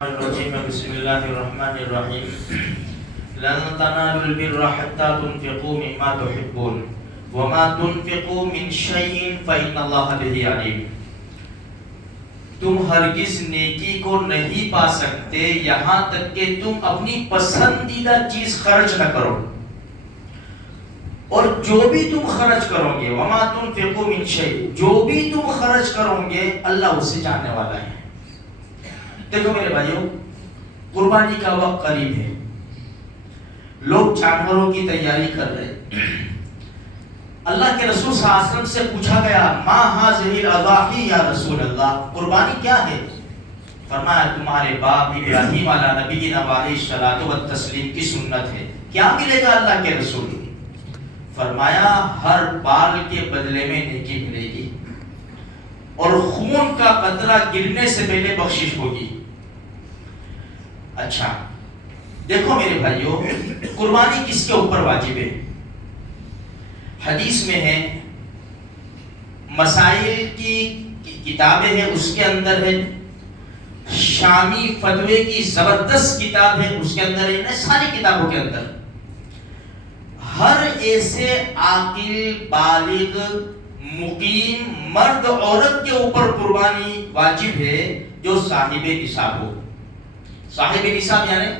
الرجيم بسم الله الرحمن الرحيم لن تنالوا البر حتى تنفقوا مما تحبون وما تنفقوا من شيء فإن الله به عليم. تم ہرگز نیکی کو نہیں پا سکتے یہاں تک کہ تم اپنی پسندیدہ چیز خرچ نہ کرو، اور جو بھی تم خرچ کرو گے وما تنفقوا من شيء، جو بھی تم خرچ کرو گے اللہ اسے جاننے والا ہے. دیکھو میرے بھائیوں، قربانی کا وقت قریب ہے، لوگ جانوروں کی تیاری کر رہے. اللہ کے رسول صلی اللہ علیہ وسلم سے پوچھا گیا ما هذه الاضاحی یا رسول اللہ، قربانی کیا ہے؟ فرمایا تمہارے باپ ابراہیم علیہ نبینا علیہ الصلوۃ والتسلیم کی سنت ہے. کیا ملے گا اللہ کے رسول؟ فرمایا ہر بال کے بدلے میں نیکی ملے گی اور خون کا قطرہ گرنے سے پہلے بخشش ہوگی. اچھا دیکھو میرے بھائیوں، قربانی کس کے اوپر واجب ہے؟ حدیث میں ہے، مسائل کی کتابیں ہیں اس کے اندر ہے، شامی فتوے کی زبردست کتاب ہے اس کے اندر ہے، ساری کتابوں کے اندر ہر ایسے عاقل بالغ مقیم مرد عورت کے اوپر قربانی واجب ہے جو صاحب نصاب ہو. صاحب نصاب یعنی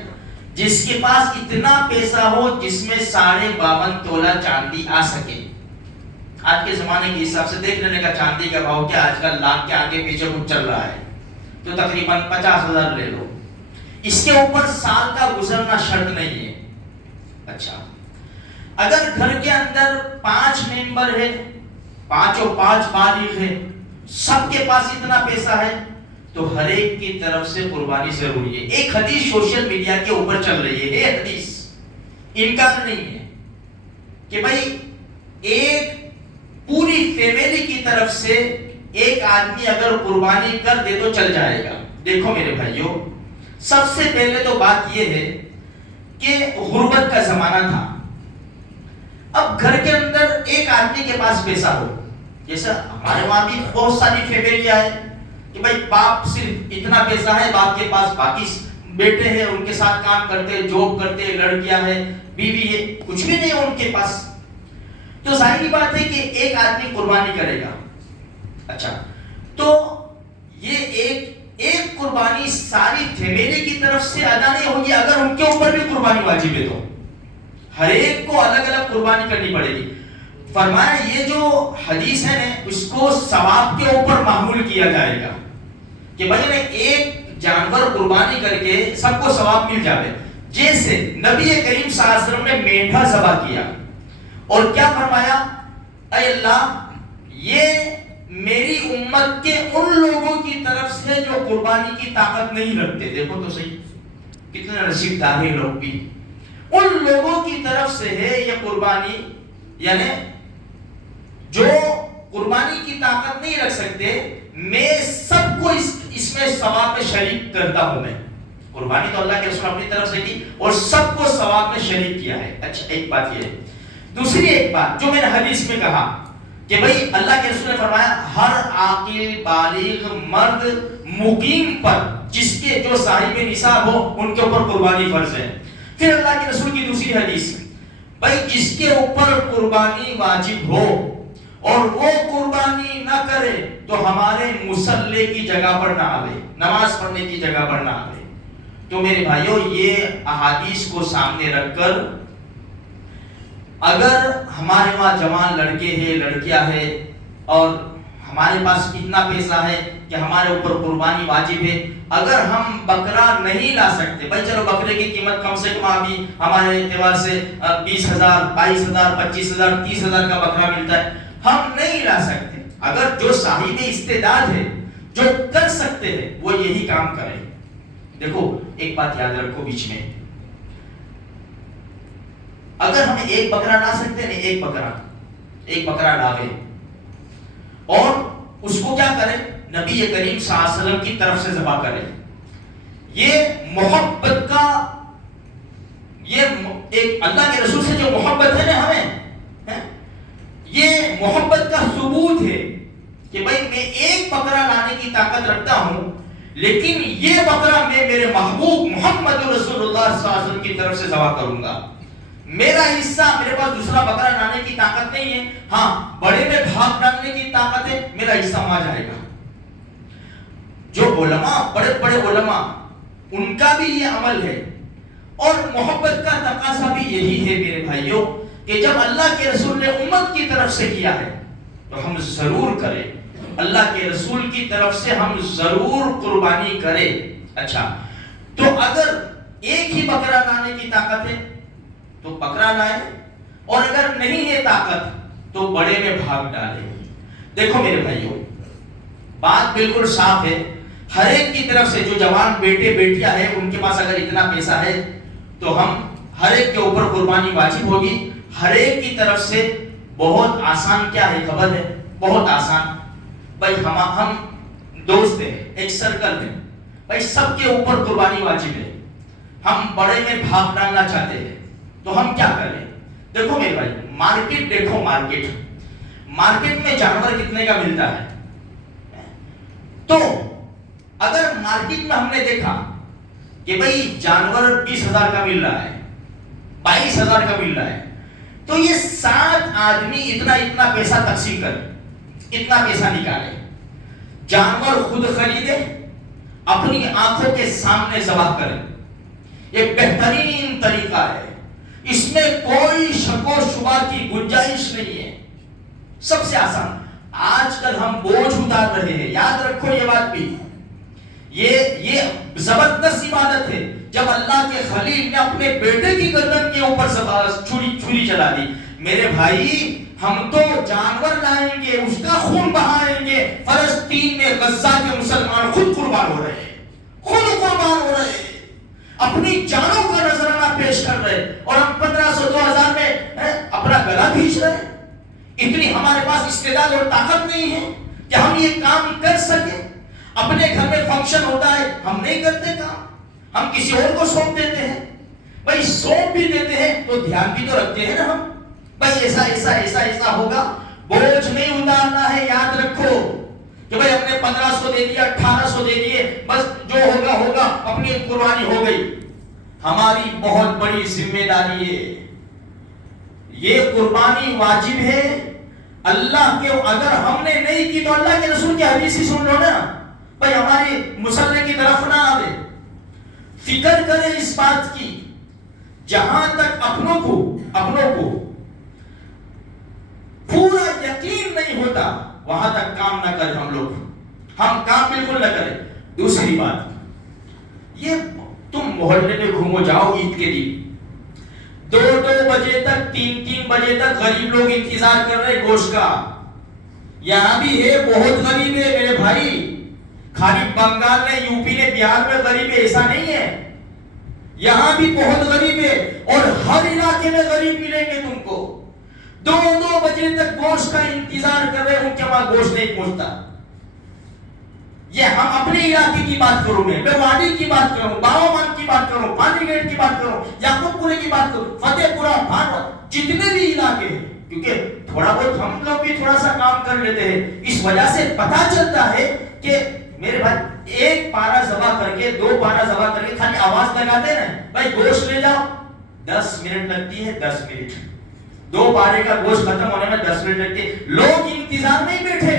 جس کے پاس اتنا پیسہ ہو جس میں 52.5 تولہ چاندی آ سکے. آج کے زمانے کے حساب سے دیکھ لینے کا چاندی کا بھاؤ کیا آج کل لاکھ کے آگے پیچھے کچھ چل رہا ہے، تو تقریباً 50,000 لے لو. اس کے اوپر سال کا گزرنا شرط نہیں ہے. اچھا اگر گھر کے اندر 5 ممبر ہے، 5 بالغ ہے، سب کے پاس اتنا پیسہ ہے تو ہر ایک کی طرف سے قربانی ضروری ہے. ایک حدیث سوشل میڈیا کے اوپر چل رہی ہے، حدیث انکار نہیں ہے کہ بھائی ایک پوری فیملی کی طرف سے ایک آدمی اگر قربانی کر دے تو چل جائے گا. دیکھو میرے بھائیوں، سب سے پہلے تو بات یہ ہے کہ غربت کا زمانہ تھا. اب گھر کے اندر ایک آدمی کے پاس پیسہ ہو، جیسا ہمارے وہاں بھی بہت ساری فیملیاں ہیں کہ بھائی باپ صرف اتنا پیسہ ہے، باپ کے پاس باقی بیٹے ہیں ان کے ساتھ کام کرتے، جاب کرتے، لڑکیاں ہیں، بیوی ہے، کچھ بھی نہیں ہے ان کے پاس. تو ظاہری بات ہے کہ ایک آدمی قربانی کرے گا. اچھا تو یہ ایک قربانی ساری فیملی کی طرف سے ادا نہیں ہوگی. اگر ان کے اوپر بھی قربانی واجب ہے تو ہر ایک کو الگ الگ قربانی کرنی پڑے گی. فرمایا یہ جو حدیث ہے نا اس کو ثواب کے اوپر معمول کیا جائے گا کہ بھائی نے ایک جانور قربانی کر کے سب کو ثواب مل جائے. جیسے نبی کریم صلی اللہ علیہ وسلم نے مینڈھا ذبح کیا اور کیا فرمایا، اے اللہ یہ میری امت کے ان لوگوں کی طرف سے جو قربانی کی طاقت نہیں رکھتے. دیکھو تو صحیح کتنے نصیب دار ہیں لوگ بھی، ان لوگوں کی طرف سے ہے یہ قربانی. یعنی جو قربانی کی طاقت نہیں رکھ سکتے میں سب کو اس میں ثواب میں شریک کرتا ہوں. میں قربانی تو اللہ کے رسول اپنی طرف سے کی اور سب کو ثواب میں شریک کیا ہے. اچھا ایک بات یہ ہے. دوسری ایک بات جو میں نے حدیث میں کہا کہ بھئی اللہ کے رسول نے فرمایا ہر عاقل بالغ مرد مقیم پر جس کے جو صاحب نصاب ہو ان کے اوپر قربانی فرض ہے. پھر اللہ کے رسول کی دوسری حدیث بھئی جس کے اوپر قربانی واجب ہو اور وہ قربانی نہ کرے تو ہمارے مصلی کی جگہ پر نہ آوے، نماز پڑھنے کی جگہ پر نہ آوے. تو میرے بھائیوں یہ احادیث کو سامنے رکھ کر اگر ہمارے وہاں جوان لڑکے ہیں لڑکیاں ہیں اور ہمارے پاس اتنا پیسہ ہے کہ ہمارے اوپر قربانی واجب ہے، اگر ہم بکرا نہیں لا سکتے، بھائی چلو بکرے کی قیمت کم سے کم ابھی ہمارے اعتبار سے 20,000 22,000 25,000 30,000 کا بکرا ملتا ہے، ہم نہیں لا سکتے، اگر جو صاحب استعداد ہے جو کر سکتے ہیں وہ یہی کام کریں. دیکھو ایک بات یاد رکھو بیچ میں، اگر ہم ایک بکرا لا سکتے ہیں، ایک بکرا لاوے اور اس کو کیا کرے، نبی کریم صلی اللہ علیہ وسلم کی طرف سے ذبح کرے. یہ محبت کا، یہ ایک اللہ کے رسول سے جو محبت ہے نا ہمیں، یہ محبت کا ثبوت ہے کہ بھائی میں ایک بکرا لانے کی طاقت رکھتا ہوں لیکن یہ بکرا میں میرے محمد رسول اللہ صلی اللہ علیہ وسلم کی طرف سے ذبح کروں گا. میرا حصہ، میرے پاس دوسرا بکرا لانے کی طاقت نہیں ہے. ہاں بڑے میں بھاگ ڈالنے کی طاقت ہے، میرا حصہ وہاں جائے گا. جو علماء، بڑے بڑے علماء، ان کا بھی یہ عمل ہے. اور محبت کا تقاضا بھی یہی ہے میرے بھائیوں کہ جب اللہ کے رسول نے امت کی طرف سے کیا ہے تو ہم ضرور کریں. اللہ کے رسول کی طرف سے ہم ضرور قربانی کریں. اچھا، تو اگر ایک ہی بکرا لانے کی طاقت ہے تو بکرا لائے، اور اگر نہیں ہے طاقت تو بڑے میں بھاگ ڈالے. دیکھو میرے بھائیوں، بات بالکل صاف ہے. ہر ایک کی طرف سے جو جوان بیٹے بیٹیاں ہیں ان کے پاس اگر اتنا پیسہ ہے تو ہم ہر ایک کے اوپر قربانی واجب ہوگی. ہر ایک کی طرف سے بہت آسان کیا ہے خبر ہے؟ بہت آسان. بھائی ہم دوست ہیں، ایک سرکل میں، بھائی سب کے اوپر قربانی واجب ہے. ہم بڑے میں بھاگ ڈالنا چاہتے ہیں تو ہم کیا کریں؟ دیکھو میرے بھائی، مارکیٹ دیکھو، مارکیٹ میں جانور کتنے کا ملتا ہے. تو اگر مارکیٹ میں ہم نے دیکھا کہ بھائی جانور 20,000 کا مل رہا ہے، 22,000 کا مل رہا ہے، تو یہ 7 آدمی اتنا پیسہ تقسیم کریں، اتنا پیسہ نکالے، جانور خود خریدے، اپنی آنکھوں کے سامنے ذبح کریں. یہ بہترین طریقہ ہے، اس میں کوئی شک و شبہ کی گنجائش نہیں ہے. سب سے آسان. آج کل ہم بوجھ اتار رہے ہیں، یاد رکھو یہ بات بھی. یہ زبردست عبادت ہے. جب اللہ کے خلیل نے اپنے بیٹے کی گردن کے اوپر چھری چلا دی. میرے بھائی، ہم تو جانور لائیں گے، اس کا خون بہائیں گے. فلسطین میں غزہ کے مسلمان خود قربان ہو رہے ہیں، اپنی جانوں کا نذرانہ پیش کر رہے، اور ہم 1500-2000 میں اپنا گلا کھینچ رہے ہیں. اتنی ہمارے پاس استعداد اور طاقت نہیں ہے کہ ہم یہ کام کر سکیں. اپنے گھر میں فنکشن ہوتا ہے، ہم نہیں کرتے کام، ہم کسی اور کو سونپ دیتے ہیں. بھائی سونپ بھی دیتے ہیں تو دھیان بھی تو رکھتے ہیں نا ہم، بھائی ایسا ہوگا. بوجھ نہیں اتارنا ہے. یاد رکھو کہ بھائی ہم نے 1500 دے دیا، 1800 دے دیے، بس جو ہوگا اپنی قربانی ہو گئی. ہماری بہت بڑی ذمہ داری ہے. یہ قربانی واجب ہے. اللہ کے اگر ہم نے نہیں کی تو اللہ کے رسول کی حدیث ہی سن لو نا. بھائی ہماری مسلح کی طرف نہ آوے. فکر کرے اس بات کی. جہاں تک اپنوں کو پورا یقین نہیں ہوتا وہاں تک کام نہ کریں. ہم کام بالکل نہ کریں. دوسری بات، یہ تم محلے میں گھومو جاؤ عید کے دن، 2 بجے تک 3 بجے تک غریب لوگ انتظار کر رہے گوشت کا. یہاں بھی ہے، بہت غریب ہے میرے بھائی. خالی بنگال میں، یو پی میں، بہار میں غریب ہے ایسا نہیں ہے. یہاں بھی بہت غریب ہے، اور ہر علاقے میں غریب ملیں گے تم کو. 2 بجے تک گوشت کا انتظار کر رہے، ان کے وہاں گوشت نہیں پہنچتا. یہ ہم اپنے علاقے کی بات کروں، میں وادی کی بات کروں، باوامان کی بات کروں، پانی گیٹ کی بات کروں، یعقوب پورے کی بات کروں، فتح پورہ، بھانوت، جتنے بھی علاقے ہیں. کیونکہ تھوڑا بہت ہم لوگ بھی تھوڑا سا کام کر لیتے ہیں، اس وجہ سے پتا چلتا ہے کہ میرے بھائی 1 پارا ذبح کر کے 2 پارا ذبح کر کے خالی آواز لگاتے ہیں، بھائی گوشت لے جاؤ، 10 منٹ لگتی ہے. 10 منٹ 2 پارے کا گوشت ختم ہونے میں 10 منٹ لگتے ہیں. لوگ انتظار نہیں بیٹھے،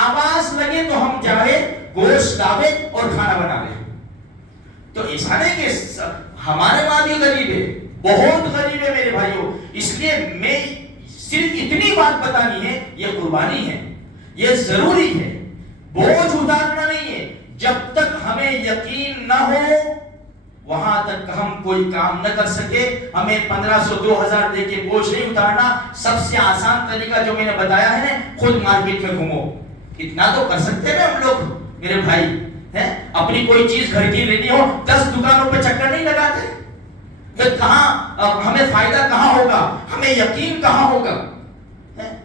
آواز لگے تو ہم جائے، گوشت لاوے اور کھانا بنا لے. تو ایسا نہیں کہ ہمارے وہاں بھی غریب ہے، بہت غریب ہے میرے بھائیوں. اس لیے میں صرف اتنی بات بتانی ہے، یہ قربانی ہے، یہ ضروری ہے. بوجھ اتارنا نہیں ہے. جب تک ہمیں یقین نہ ہو وہاں تک ہم کوئی کام نہ کر سکے. ہمیں 1500-2000 دے کے بوجھ نہیں اتارنا. سب سے آسان طریقہ جو میں نے بتایا ہے نا، خود مارکیٹ میں گھومو. اتنا تو کر سکتے ہیں نا ہم لوگ میرے بھائی. اپنی کوئی چیز گھر کی لینی ہو 10 دکانوں پہ چکر نہیں لگاتے. کہاں ہمیں فائدہ کہاں ہوگا، ہمیں یقین کہاں ہوگا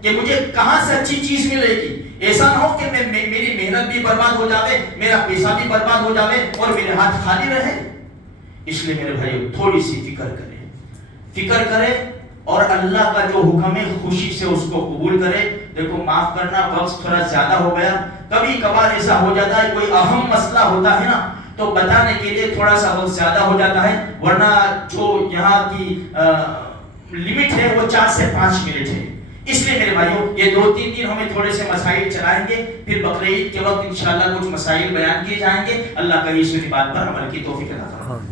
کہ مجھے کہاں سے اچھی چیز ملے گی. ایسا نہ ہو کہ میری محنت بھی برباد ہو جاوے، میرا پیسہ بھی برباد ہو جاوے اور میرے ہاتھ خالی رہے. اس لیے میرے بھائی تھوڑی سی فکر کرے اور اللہ کا جو حکم ہے خوشی سے اس کو قبول کرے. دیکھو معاف کرنا، وقت تھوڑا زیادہ ہو گیا. کبھی کبھار ایسا ہو جاتا ہے، کوئی اہم مسئلہ ہوتا ہے نا، تو بتانے کے لیے تھوڑا سا وقت زیادہ ہو جاتا ہے، ورنہ جو یہاں کی لمٹ ہے وہ 4 سے 5 منٹ ہے. اس لیے میرے بھائیوں یہ 2-3 دن ہمیں تھوڑے سے مسائل چلائیں گے، پھر بقرعید کے وقت انشاءاللہ کچھ مسائل بیان کیے جائیں گے. اللہ کا اس بات پر عمل کی توفیق عطا فرمائے.